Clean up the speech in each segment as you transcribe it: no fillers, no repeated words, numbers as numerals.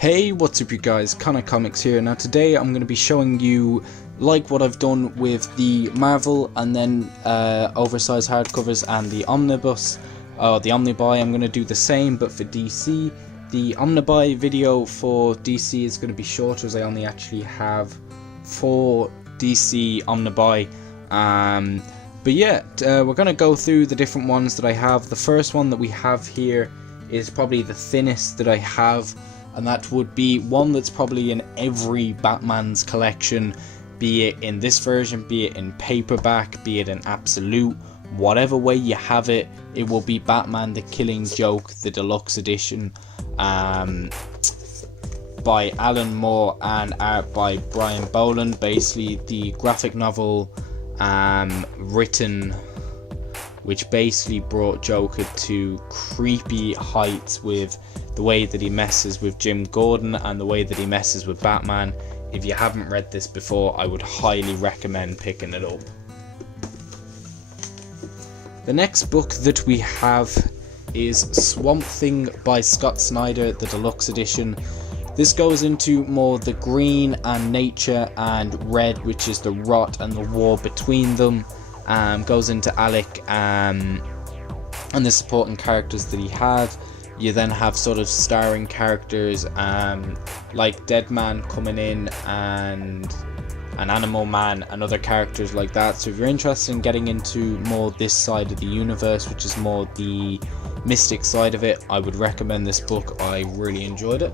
Hey, what's up you guys, Connor Comics here. Now today I'm going to be showing you, like what I've done with the Marvel and then oversized hardcovers and the omnibus, the omnibuy. I'm going to do the same but for DC. The omnibuy video for DC is going to be shorter as I only actually have 4 DC omnibuy. But yeah, we're going to go through the different ones that I have. The first one that we have here is probably the thinnest that I have, and that would be one that's probably in every Batman's collection, be it in this version, be it in paperback, be it in absolute, whatever way you have it, it will be Batman the Killing Joke, the deluxe edition, by Alan Moore and art by Brian Boland. Basically the graphic novel written, which basically brought Joker to creepy heights with the way that he messes with Jim Gordon and the way that he messes with Batman. If you haven't read this before, I would highly recommend picking it up. The next book that we have is Swamp Thing by Scott Snyder, the deluxe edition. This goes into more the green and nature, and red, which is the rot and the war between them. Goes into Alec and the supporting characters that he had. You then have sort of starring characters like Deadman coming in and Animal Man and other characters like that. So if you're interested in getting into more this side of the universe, which is more the mystic side of it, I would recommend this book. I really enjoyed it.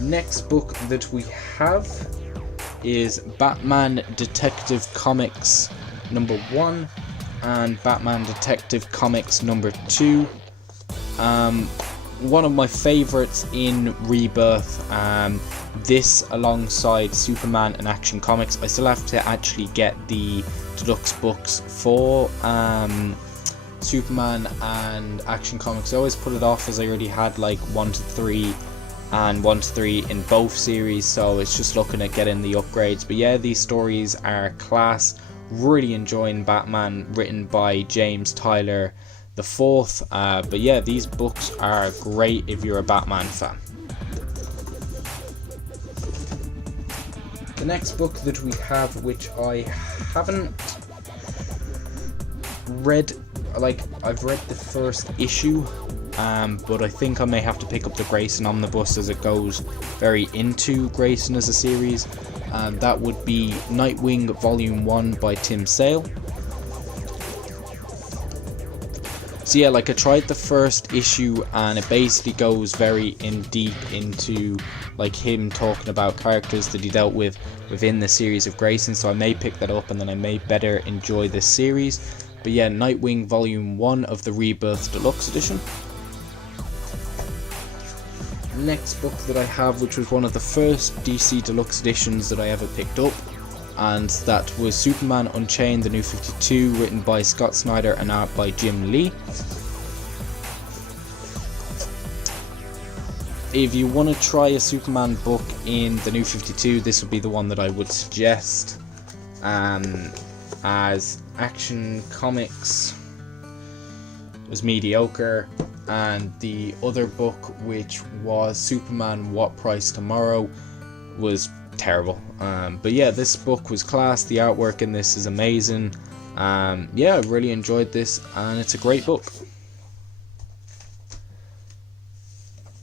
Next book that we have is Batman Detective Comics number 1 and Batman Detective Comics number 2. One of my favourites in Rebirth, this alongside Superman and Action Comics. I still have to actually get the deluxe books for Superman and Action Comics. I always put it off as I already had like 1 to 3 and 1 to 3 in both series, so it's just looking at getting the upgrades. But yeah, these stories are class. Really enjoying Batman, written by James Tyler the Fourth. But yeah, these books are great if you're a Batman fan. The next book that we have, which I haven't read, like I've read the first issue, but I think I may have to pick up the Grayson omnibus as it goes very into Grayson as a series, and that would be Nightwing Volume 1 by Tim Sale. So yeah, like I tried the first issue and it basically goes very in deep into like him talking about characters that he dealt with within the series of Grayson, so I may pick that up and then I may better enjoy this series. But yeah, Nightwing Volume 1 of the Rebirth Deluxe Edition. Next book that I have, which was one of the first DC Deluxe editions that I ever picked up, and that was Superman Unchained, the New 52, written by Scott Snyder and art by Jim Lee. If you want to try a Superman book in the New 52, this would be the one that I would suggest, as Action Comics was mediocre, and the other book, which was Superman What Price Tomorrow, was terrible. But yeah, this book was class. The artwork in this is amazing. Yeah, I really enjoyed this and it's a great book.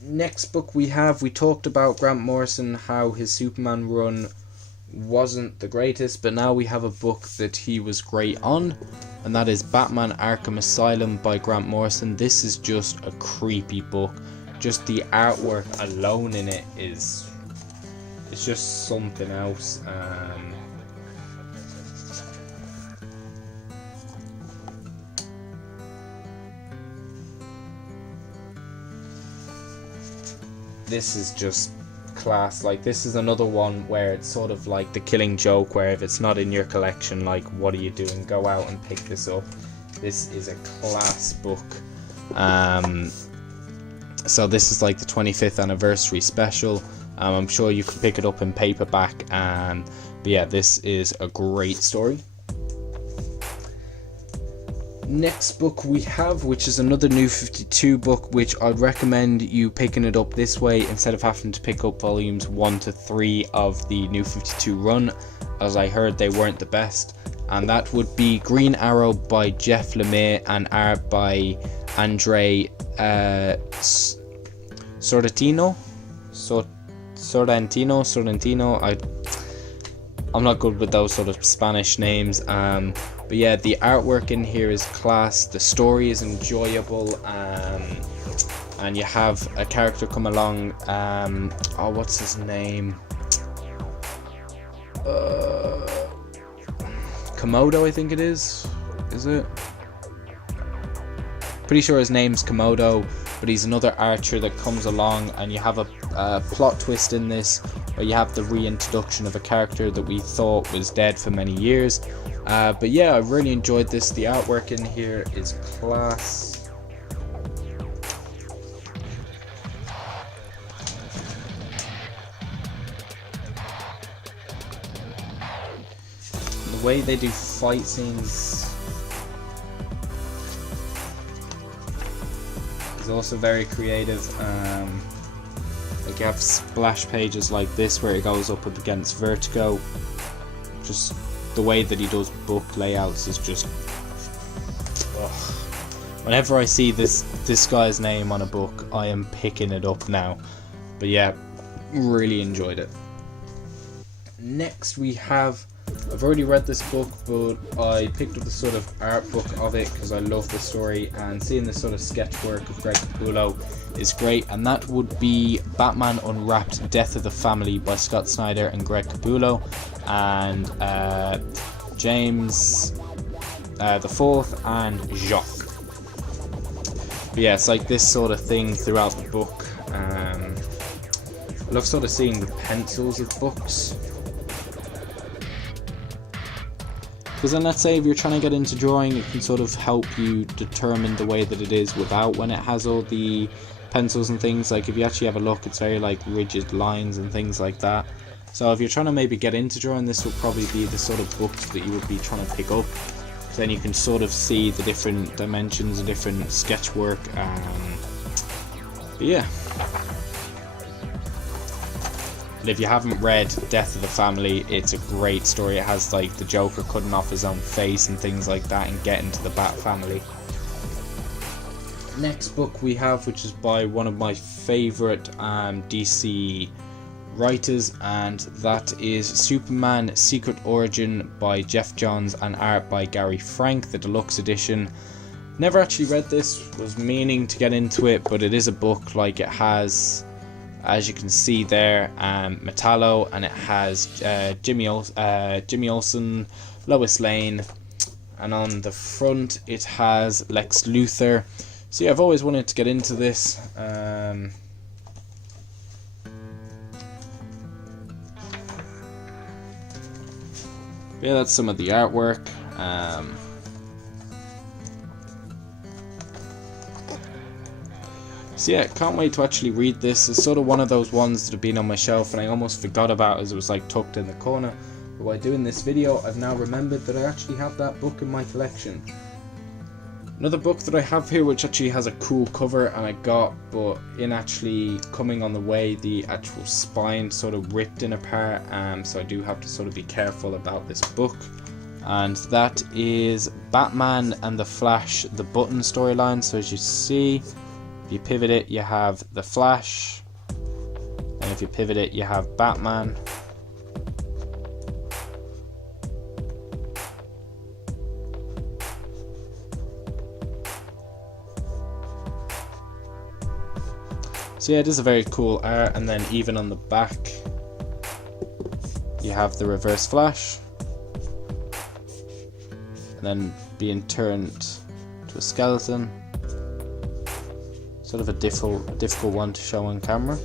Next book we talked about Grant Morrison, how his Superman run wasn't the greatest, but now we have a book that he was great on, and that is Batman Arkham Asylum by Grant Morrison. This is just a creepy book. Just the artwork alone in it is, it's just something else. This is just class. Like, this is another one where it's sort of like the Killing Joke, where if it's not in your collection, like, what are you doing? Go out and pick this up. This is a class book. So this is like the 25th anniversary special. I'm sure you can pick it up in paperback, but yeah, this is a great story. Next book we have, which is another New 52 book, which I'd recommend you picking it up this way instead of having to pick up volumes 1 to 3 of the New 52 run, as I heard they weren't the best. And that would be Green Arrow by Jeff Lemire and art by Andre Sorrentino. I'm not good with those sort of Spanish names, but yeah, the artwork in here is class, the story is enjoyable, and you have a character come along, oh, what's his name? Komodo, I think it is it? Pretty sure his name's Komodo, but he's another archer that comes along, and you have a plot twist in this, where you have the reintroduction of a character that we thought was dead for many years. But yeah, I really enjoyed this. The artwork in here is class. The way they do fight scenes is also very creative. Like you have splash pages like this where it goes up against Vertigo. Just the way that he does book layouts is just, ugh. Whenever I see this guy's name on a book, I am picking it up now. But yeah, really enjoyed it. Next we have, I've already read this book, but I picked up the sort of art book of it because I love the story, and seeing the sort of sketch work of Greg Capullo is great, and that would be Batman Unwrapped Death of the Family by Scott Snyder and Greg Capullo, and James the Fourth and Jacques. But yeah, it's like this sort of thing throughout the book. I love sort of seeing the pencils of books, because then let's say if you're trying to get into drawing, it can sort of help you determine the way that it is without when it has all the pencils and things. Like if you actually have a look, it's very like rigid lines and things like that. So if you're trying to maybe get into drawing, this would probably be the sort of books that you would be trying to pick up. Then you can sort of see the different dimensions and different sketch work. But yeah. And if you haven't read Death of the Family, it's a great story. It has like the Joker cutting off his own face and things like that, and getting to the Bat family. Next book we have, which is by one of my favourite DC writers, and that is Superman Secret Origin by Jeff Johns and art by Gary Frank, the deluxe edition. Never actually read this, was meaning to get into it, but it is a book. Like it has, as you can see there, Metallo, and it has Jimmy Olsen, Lois Lane, and on the front it has Lex Luthor. So yeah, I've always wanted to get into this. Yeah, that's some of the artwork. So yeah, can't wait to actually read this. It's sort of one of those ones that have been on my shelf and I almost forgot about as it was like tucked in the corner. But by doing this video, I've now remembered that I actually have that book in my collection. Another book that I have here, which actually has a cool cover and I got, but in actually coming on the way, the actual spine sort of ripped in apart, so I do have to sort of be careful about this book. And that is Batman and the Flash, the Button storyline. So as you see, if you pivot it, you have the Flash, and if you pivot it, you have Batman. So yeah, it is a very cool art, and then even on the back you have the Reverse Flash, and then being turned to a skeleton. Sort of a difficult one to show on camera.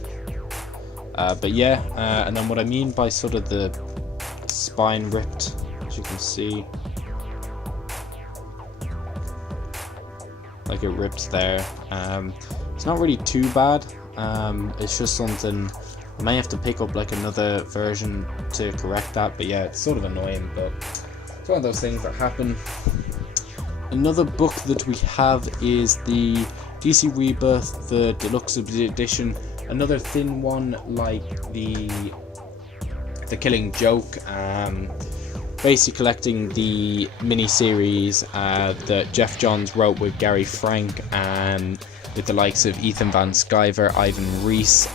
But yeah, and then what I mean by sort of the spine ripped, as you can see, like it rips there. It's not really too bad. It's just something I may have to pick up like another version to correct that, but yeah, it's sort of annoying, but it's one of those things that happen. Another book that we have is the DC Rebirth, the Deluxe Edition. Another thin one like the Killing Joke. Basically collecting the mini-series that Jeff Johns wrote with Gary Frank and with the likes of Ethan Van Sciver, Ivan Reis.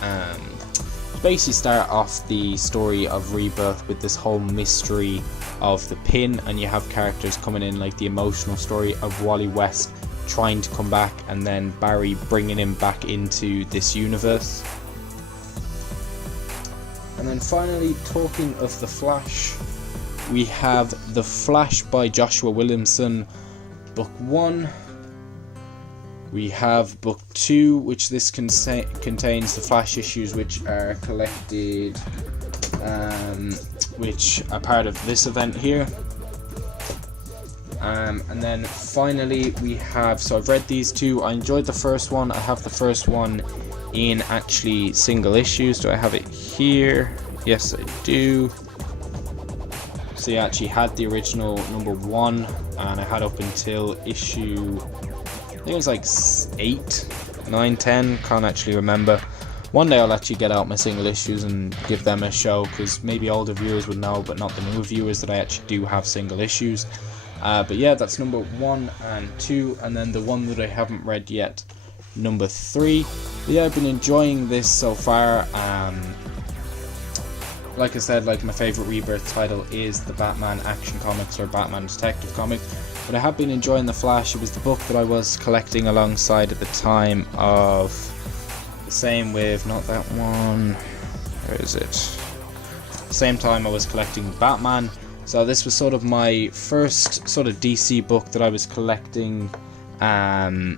Basically start off the story of Rebirth with this whole mystery of the pin, and you have characters coming in like the emotional story of Wally West trying to come back, and then Barry bringing him back into this universe. And then finally, talking of The Flash, we have The Flash by Joshua Williamson, book 1. We have book 2, which this contains the Flash issues which are collected, which are part of this event here. And then finally we have, so I've read these two. I enjoyed the first one. I have the first one in actually single issues. Do I have it here? Yes, I do. So I actually had the original number 1, and I had up until issue, I think it was like 8, 9, 10, can't actually remember. One day I'll actually get out my single issues and give them a show, because maybe older viewers would know, but not the newer viewers, that I actually do have single issues. But yeah, that's number 1 and 2, and then the one that I haven't read yet, number 3. But yeah, I've been enjoying this so far. Like I said, like my favourite Rebirth title is the Batman Action Comics or Batman Detective Comics, but I have been enjoying The Flash. It was the book that I was collecting alongside at the time of, the same with, not that one, where is it? Same time I was collecting Batman, so this was sort of my first sort of DC book that I was collecting. I mean,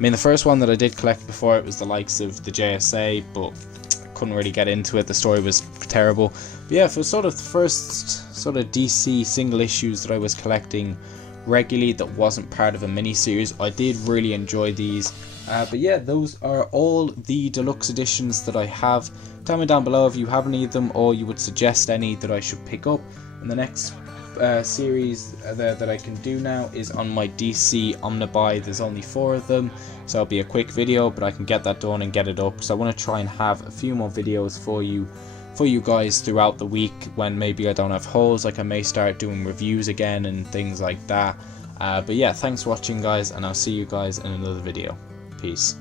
the first one that I did collect before it was the likes of the JSA, but couldn't really get into it, the story was terrible. But yeah, for sort of the first sort of DC single issues that I was collecting regularly that wasn't part of a mini-series, I did really enjoy these. But yeah, those are all the deluxe editions that I have. Tell me down below if you have any of them, or you would suggest any that I should pick up. And the next series that I can do now is on my DC Omnibuy. There's only 4 of them, so it'll be a quick video, but I can get that done and get it up. So I want to try and have a few more videos for you guys throughout the week, when maybe I don't have hauls. Like I may start doing reviews again and things like that. But yeah, thanks for watching guys, and I'll see you guys in another video. Peace.